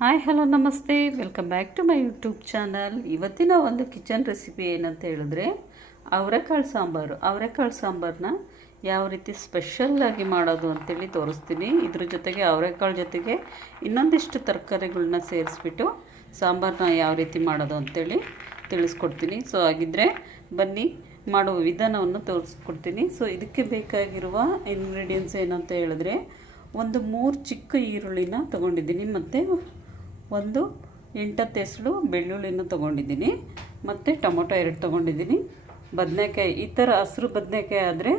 Hi hello ನಮಸ್ತೆ, welcome back to my YouTube channel. ಇವತ್ತಿನ ಒಂದು ಕಿಚನ್ ರೆಸಿಪಿ ಏನಂತ ಹೇಳಿದ್ರೆ ಅವರೆಕಾಳು ಸಾಂಬಾರು. ಅವರೆಕಾಳು ಸಾಂಬಾರನ್ನ ಯಾವ ರೀತಿ ಸ್ಪೆಷಲ್ಲಾಗಿ ಮಾಡೋದು ಅಂತೇಳಿ ತೋರಿಸ್ತೀನಿ. ಇದ್ರ ಜೊತೆಗೆ ಅವರೆಕಾಳು ಜೊತೆಗೆ ಇನ್ನೊಂದಿಷ್ಟು ತರಕಾರಿಗಳನ್ನ ಸೇರಿಸ್ಬಿಟ್ಟು ಸಾಂಬಾರನ್ನ ಯಾವ ರೀತಿ ಮಾಡೋದು ಅಂತೇಳಿ ತಿಳಿಸ್ಕೊಡ್ತೀನಿ. ಸೊ ಹಾಗಿದ್ದರೆ ಬನ್ನಿ ಮಾಡುವ ವಿಧಾನವನ್ನು ತೋರಿಸ್ಕೊಡ್ತೀನಿ. ಸೊ ಇದಕ್ಕೆ ಬೇಕಾಗಿರುವ ಇಂಗ್ರೀಡಿಯೆಂಟ್ಸ್ ಏನಂತ ಹೇಳಿದ್ರೆ ಒಂದು 3 ಚಿಕ್ಕ ಈರುಳ್ಳಿನ ತೊಗೊಂಡಿದ್ದೀನಿ, ಮತ್ತು ಒಂದು 8 ಎಸಳು ಬೆಳ್ಳುಳ್ಳಿನ ತೊಗೊಂಡಿದ್ದೀನಿ, ಮತ್ತು ಟೊಮೊಟೊ 2 ತೊಗೊಂಡಿದ್ದೀನಿ. ಬದನೆಕಾಯಿ, ಈ ಥರ ಹಸಿರು ಬದನೆಕಾಯಿ ಆದರೆ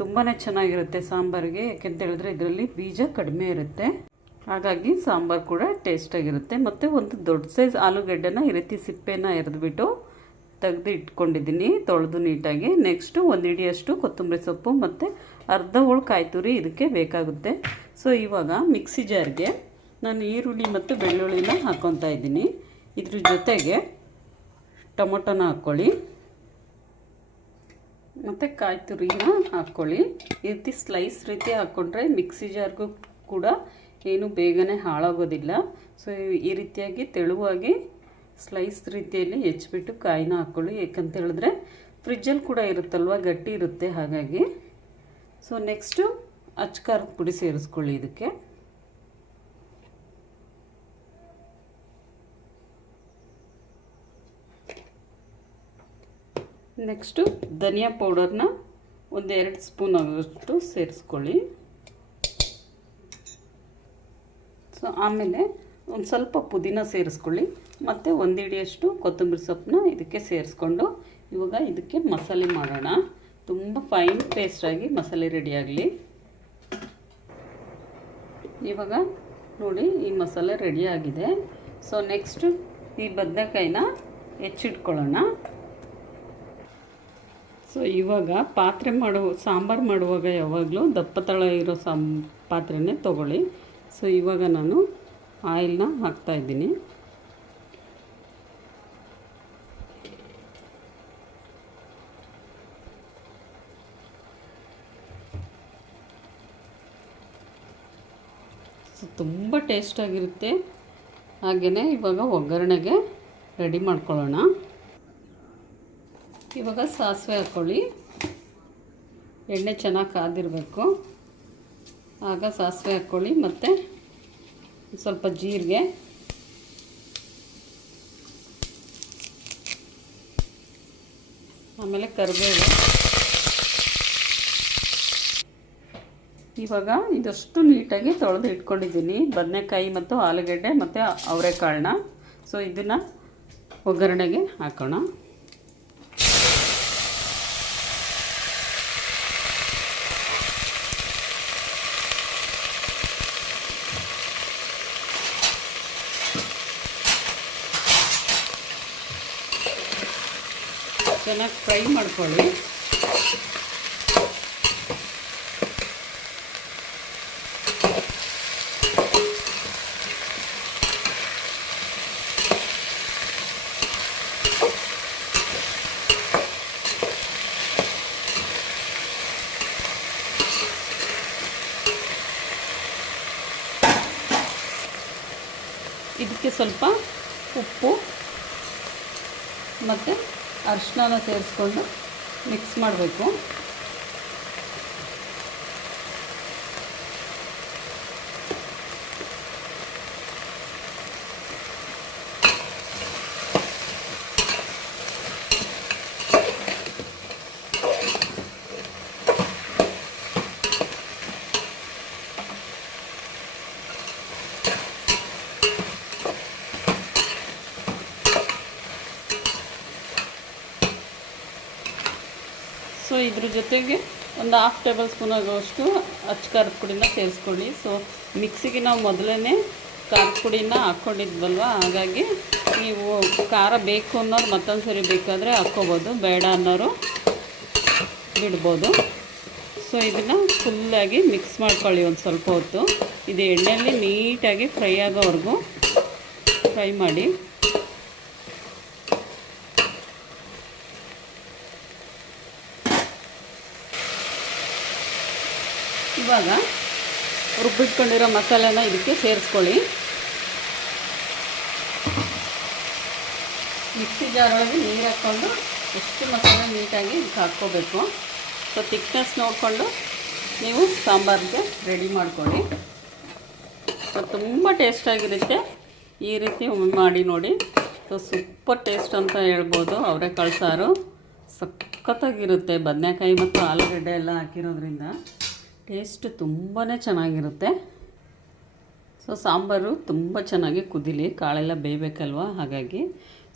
ತುಂಬಾ ಚೆನ್ನಾಗಿರುತ್ತೆ ಸಾಂಬಾರಿಗೆ, ಯಾಕೆಂತ ಹೇಳಿದ್ರೆ ಇದರಲ್ಲಿ ಬೀಜ ಕಡಿಮೆ ಇರುತ್ತೆ, ಹಾಗಾಗಿ ಸಾಂಬಾರು ಕೂಡ ಟೇಸ್ಟಾಗಿರುತ್ತೆ. ಮತ್ತು ಒಂದು ದೊಡ್ಡ ಸೈಜ್ ಆಲೂಗಡ್ಡೆನ ಈ ರೀತಿ ಸಿಪ್ಪೆನ ಎರೆದ್ಬಿಟ್ಟು ತೆಗೆದು ಇಟ್ಕೊಂಡಿದ್ದೀನಿ, ತೊಳೆದು ನೀಟಾಗಿ. ನೆಕ್ಸ್ಟು 1 ಹಿಡಿಯಷ್ಟು ಕೊತ್ತಂಬರಿ ಸೊಪ್ಪು ಮತ್ತು ಅರ್ಧ ಹೋಳು ಕಾಯಿ ತುರಿ ಇದಕ್ಕೆ ಬೇಕಾಗುತ್ತೆ. ಸೊ ಇವಾಗ ಮಿಕ್ಸಿ ಜಾರ್ಗೆ ನಾನು ಈರುಳ್ಳಿ ಮತ್ತು ಬೆಳ್ಳುಳ್ಳಿನ ಹಾಕ್ಕೊತಾ ಇದ್ದೀನಿ. ಇದ್ರ ಜೊತೆಗೆ ಟೊಮೊಟೊನ ಹಾಕ್ಕೊಳ್ಳಿ ಮತ್ತು ಕಾಯಿ ತುರಿನ ಹಾಕ್ಕೊಳ್ಳಿ. ಈ ರೀತಿ ಸ್ಲೈಸ್ ರೀತಿ ಹಾಕ್ಕೊಂಡ್ರೆ ಮಿಕ್ಸಿ ಜಾರ್ಗೂ ಕೂಡ ಏನು ಬೇಗನೆ ಹಾಳಾಗೋದಿಲ್ಲ. ಸೊ ಈ ರೀತಿಯಾಗಿ ತೆಳುವಾಗಿ ಸ್ಲೈಸ್ ರೀತಿಯಲ್ಲಿ ಹೆಚ್ಚಿಬಿಟ್ಟು ಕಾಯಿನ ಹಾಕ್ಕೊಳ್ಳಿ, ಯಾಕಂತ ಹೇಳಿದ್ರೆ ಫ್ರಿಜ್ಜಲ್ಲಿ ಕೂಡ ಇರುತ್ತಲ್ವ, ಗಟ್ಟಿ ಇರುತ್ತೆ ಹಾಗಾಗಿ. ಸೊ ನೆಕ್ಸ್ಟು ಅಚ್ಕಾರದ ಪುಡಿ ಸೇರಿಸ್ಕೊಳ್ಳಿ ಇದಕ್ಕೆ. ನೆಕ್ಸ್ಟು ಧನಿಯಾ ಪೌಡರ್ನ ಒಂದು 2 ಸ್ಪೂನ್ ಆಗೋಷ್ಟು ಸೇರಿಸ್ಕೊಳ್ಳಿ. ಸೊ ಆಮೇಲೆ ಒಂದು ಸ್ವಲ್ಪ ಪುದೀನ ಸೇರಿಸ್ಕೊಳ್ಳಿ, ಮತ್ತು 1 ಹಿಡಿಯಷ್ಟು ಕೊತ್ತಂಬರಿ ಸೊಪ್ಪನ್ನ ಇದಕ್ಕೆ ಸೇರಿಸ್ಕೊಂಡು ಇವಾಗ ಇದಕ್ಕೆ ಮಸಾಲೆ ಮಾಡೋಣ. ತುಂಬ ಫೈನ್ ಪೇಸ್ಟಾಗಿ ಮಸಾಲೆ ರೆಡಿಯಾಗಲಿ. ಇವಾಗ ನೋಡಿ ಈ ಮಸಾಲೆ ರೆಡಿಯಾಗಿದೆ. ಸೊ ನೆಕ್ಸ್ಟು ಈ ಬದನೆಕಾಯಿನ ಹೆಚ್ಚಿಟ್ಕೊಳ್ಳೋಣ. ಸೊ ಇವಾಗ ಪಾತ್ರೆ ಸಾಂಬಾರು ಮಾಡುವಾಗ ಯಾವಾಗಲೂ ದಪ್ಪ ತಳ ಇರೋ ಪಾತ್ರೆನೇ ತೊಗೊಳ್ಳಿ. ಸೊ ಇವಾಗ ನಾನು ಆಯಿಲ್ನ ಹಾಕ್ತಾಯಿದ್ದೀನಿ. ಸೊ ತುಂಬ ಟೇಸ್ಟಾಗಿರುತ್ತೆ. ಹಾಗೆಯೇ ಇವಾಗ ಒಗ್ಗರಣೆಗೆ ರೆಡಿ ಮಾಡ್ಕೊಳ್ಳೋಣ. ಇವಾಗ ಸಾಸಿವೆ ಹಾಕ್ಕೊಳ್ಳಿ. ಎಣ್ಣೆ ಚೆನ್ನಾಗಿ ಕಾದಿರಬೇಕು, ಆಗ ಸಾಸಿವೆ ಹಾಕ್ಕೊಳ್ಳಿ, ಮತ್ತು ಸ್ವಲ್ಪ ಜೀರಿಗೆ, ಆಮೇಲೆ ಕರಿಬೇವು. ಇವಾಗ ಇದಷ್ಟು ನೀಟಾಗಿ ತೊಳೆದು ಇಟ್ಕೊಂಡಿದ್ದೀನಿ ಬದನೆಕಾಯಿ ಮತ್ತು ಆಲೂಗಡ್ಡೆ ಮತ್ತು ಅವರೆಕಾಳನ್ನ. ಸೊ ಇದನ್ನು ಒಗ್ಗರಣೆಗೆ ಹಾಕೋಣ. ಚೆನ್ನಾಗಿ ಫ್ರೈ ಮಾಡ್ಕೊಳ್ಳಿ. ಇದಕ್ಕೆ ಸ್ವಲ್ಪ ಉಪ್ಪು ಮತ್ತು ಅರಿಶಿನ ಸೇರಿಸ್ಕೊಂಡು ಮಿಕ್ಸ್ ಮಾಡಬೇಕು. ಸೊ ಇದ್ರ ಜೊತೆಗೆ ಒಂದು 1/2 ಟೇಬಲ್ ಸ್ಪೂನ್ ಆಗೋಷ್ಟು ಖಾರದ ಪುಡಿನ ಸೇರಿಸ್ಕೊಳ್ಳಿ. ಸೊ ಮಿಕ್ಸಿಗೆ ನಾವು ಮೊದಲೇ ಖಾರದ ಪುಡಿನ ಹಾಕ್ಕೊಂಡಿದ್ವಲ್ವ, ಹಾಗಾಗಿ ನೀವು ಖಾರ ಬೇಕು ಅನ್ನೋರು ಮತ್ತೊಂದು ಸರಿ ಬೇಕಾದರೆ ಹಾಕ್ಕೋಬೋದು, ಬೇಡ ಅನ್ನೋರು ಬಿಡ್ಬೋದು. ಸೊ ಇದನ್ನು ಫುಲ್ಲಾಗಿ ಮಿಕ್ಸ್ ಮಾಡ್ಕೊಳ್ಳಿ ಒಂದು ಸ್ವಲ್ಪ ಹೊತ್ತು. ಇದು ಎಣ್ಣೆಯಲ್ಲಿ ನೀಟಾಗಿ ಫ್ರೈ ಆಗೋವರೆಗೂ ಫ್ರೈ ಮಾಡಿ. ಇವಾಗ ರುಬ್ಬಿಟ್ಕೊಂಡಿರೋ ಮಸಾಲೆನ ಇದಕ್ಕೆ ಸೇರಿಸ್ಕೊಳ್ಳಿ. ಮಿಕ್ಸಿ ಜಾರೊಳಗೆ ನೀರು ಹಾಕ್ಕೊಂಡು ಎಷ್ಟು ಮಸಾಲೆ ನೀಟಾಗಿ ಇದಕ್ಕೆ ಹಾಕ್ಕೋಬೇಕು. ಸೊ ತಿಕ್ನೆಸ್ ನೋಡಿಕೊಂಡು ನೀವು ಸಾಂಬಾರಿಗೆ ರೆಡಿ ಮಾಡ್ಕೊಳ್ಳಿ. ಸೊ ತುಂಬ ಟೇಸ್ಟಾಗಿರುತ್ತೆ. ಈ ರೀತಿ ಒಮ್ಮೆ ಮಾಡಿ ನೋಡಿ. ಸೊ ಸೂಪರ್ ಟೇಸ್ಟ್ ಅಂತ ಹೇಳ್ಬೋದು. ಅವರೆಕಾಳು ಸಾರು ಸಖತ್ತಾಗಿರುತ್ತೆ. ಬದನೆಕಾಯಿ ಮತ್ತು ಆಲೂಗಡ್ಡೆ ಎಲ್ಲ ಹಾಕಿರೋದ್ರಿಂದ ಟೇಸ್ಟ್ ತುಂಬಾ ಚೆನ್ನಾಗಿರುತ್ತೆ. ಸೊ ಸಾಂಬಾರು ತುಂಬ ಚೆನ್ನಾಗಿ ಕುದೀಲಿ, ಕಾಳೆಲ್ಲ ಬೇಯಬೇಕಲ್ವ, ಹಾಗಾಗಿ.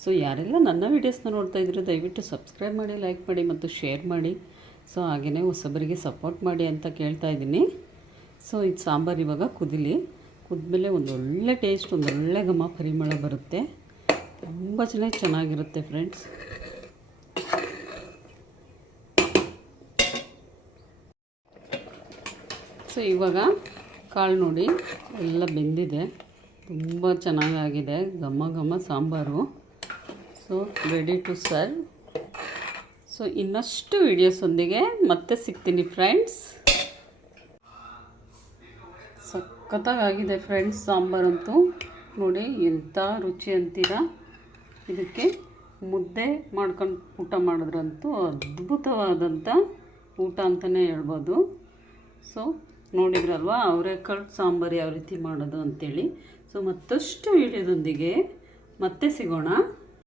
ಸೊ ಯಾರೆಲ್ಲ ನನ್ನ ವೀಡಿಯೋಸ್ನ ನೋಡ್ತಾ ಇದ್ರು ದಯವಿಟ್ಟು ಸಬ್ಸ್ಕ್ರೈಬ್ ಮಾಡಿ, ಲೈಕ್ ಮಾಡಿ ಮತ್ತು ಶೇರ್ ಮಾಡಿ. ಸೊ ಹಾಗೆಯೇ ಹೊಸಬರಿಗೆ ಸಪೋರ್ಟ್ ಮಾಡಿ ಅಂತ ಕೇಳ್ತಾ ಇದ್ದೀನಿ. ಸೊ ಇದು ಸಾಂಬಾರು ಇವಾಗ ಕುದೀಲಿ. ಕುದ್ಮೇಲೆ ಒಂದೊಳ್ಳೆ ಟೇಸ್ಟ್, ಒಂದೊಳ್ಳೆ ಘಮ ಪರಿಮಳ ಬರುತ್ತೆ. ತುಂಬ ಚೆನ್ನಾಗಿರುತ್ತೆ ಫ್ರೆಂಡ್ಸ್. ಸೊ ಇವಾಗ ಕಾಳು ನೋಡಿ ಎಲ್ಲ ಬೆಂದಿದೆ, ತುಂಬ ಚೆನ್ನಾಗಾಗಿದೆ. ಘಮ ಘಮ sambar. So ready to serve. So ಇನ್ನಷ್ಟು ವೀಡಿಯೋಸೊಂದಿಗೆ ಮತ್ತೆ ಸಿಗ್ತೀನಿ ಫ್ರೆಂಡ್ಸ್. ಸಖತ್ತಾಗಿದೆ ಫ್ರೆಂಡ್ಸ್ ಸಾಂಬಾರಂತೂ. ನೋಡಿ ಎಂಥ ರುಚಿ ಅಂತೀರಾ. ಇದಕ್ಕೆ ಮುದ್ದೆ ಮಾಡ್ಕೊಂಡು ಊಟ ಮಾಡಿದ್ರಂತೂ ಅದ್ಭುತವಾದಂಥ ಊಟ ಅಂತಲೇ ಹೇಳ್ಬೋದು. ಸೊ ನೋಡಿದ್ರಲ್ವ ಅವರೆಕಾಳು ಸಾಂಬಾರು ಯಾವ ರೀತಿ ಮಾಡೋದು ಅಂಥೇಳಿ. ಸೊ ಮತ್ತಷ್ಟು ವೀಡಿಯೋದೊಂದಿಗೆ ಮತ್ತೆ ಸಿಗೋಣ.